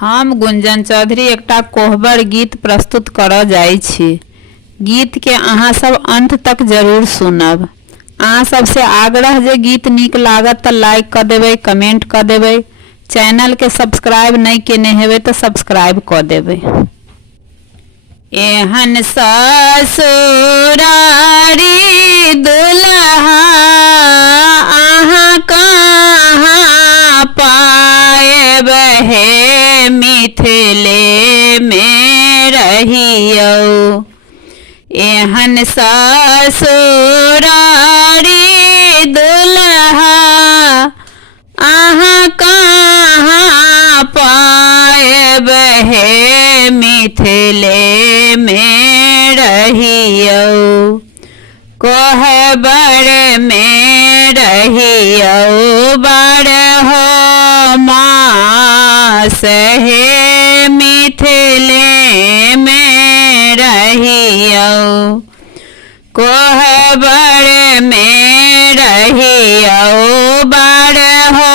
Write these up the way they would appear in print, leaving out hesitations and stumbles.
हम गुंजन चौधरी एकटा कोहबर गीत प्रस्तुत करऽ जाइ छी। गीत के अहाँ सब अंत तक जरूर सुनब। अहाँ सबसे आग्रह जे गीत नीक लागत तो लाइक कर देबै, कमेंट कर देबै, चैनल के सब्सक्राइब नहीं केने हेबै तो सब्सक्राइब कर देबै। एहन ससुरारी दुल्हा अहाँ कहाँ पाएब हे मिथिले में रहियो। एहन ससुरारी दुल्हा अहाँ कहाँ पाएब हे मिथिले में रहियो। कोहबर में रहियो बारहो मास हे मिथिले में रहियो। कोहबर में रहियो बारहो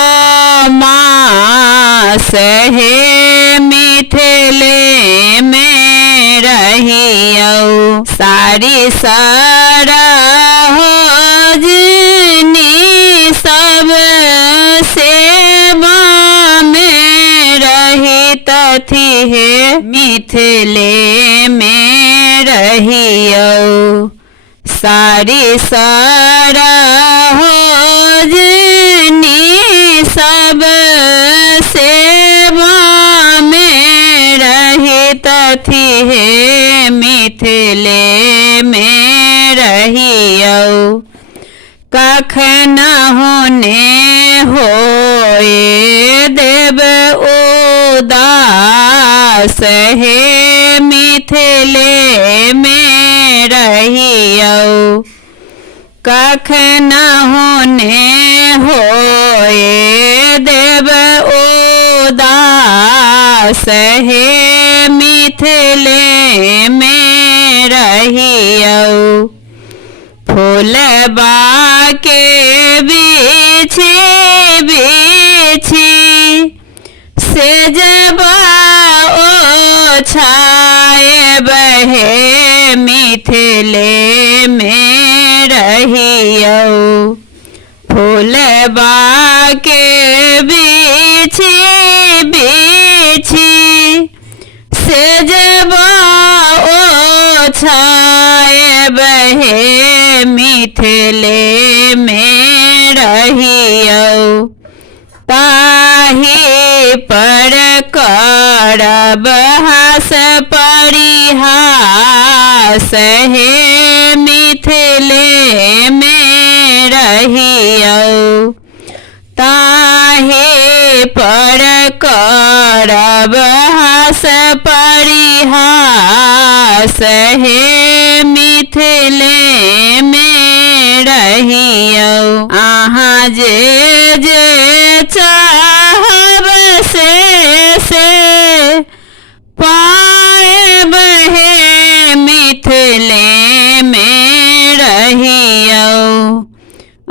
मास हे मिथिले में रहियो। सारी सरहो जिनी सब सेवा में रहित थी हे मिथिले में रहियो। सारी सरहो जिनी सब सेवा में रहित थी हे मिथिले में रहियो। कखन होने होए देव उदास हे मिथिले में रहियो। कखन होने होए देव उदास हे मिथिले में रहियो। फूलबा के बिछी बिछी से जबा ओछाएब हे मिथिले में रहियो। फूलबा के बिछी बिछी से जबा ओछाएब हे मिथिले में रहियो। ताहि पर करब हास परिहास हे मिथिले में रहियो। ताहि पर करब हास परिहास हे मिथिले में रहियो। अहाँ जे जे चाहब से पाएब हे मिथिले में रहियो।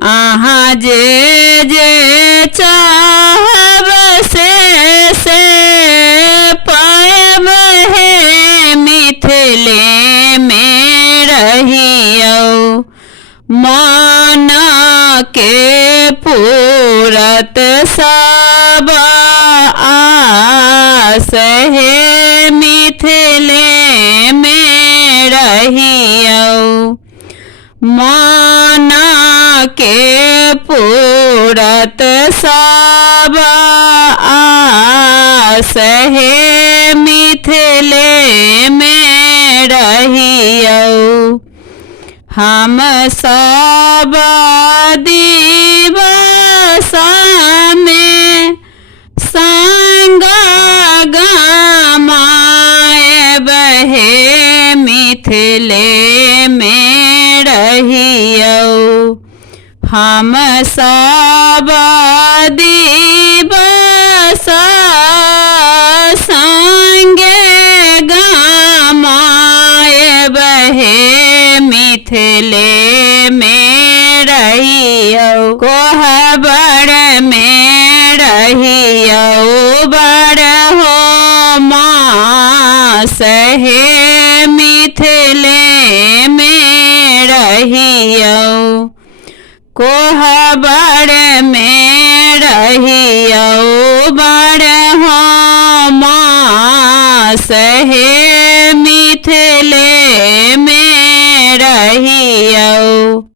अहाँ जे जे चाहब से पाएब हे मिथिले में रहियो। मन के पूरत सब आस हे मिथिले में रहियो। मन के पूरत सब आस हे मिथिले में रहियो। हम सब दिवस में संग गमाएब हे मिथिले में रहियो। हम सब दिवस संगे गमाएब हे मिथिले में रहियो। कोहबर में रहियो बड़ हो सहे मिथिले में रहियो, कोहबर में रहियो बड़ हम सहे मिथिले में रहियो।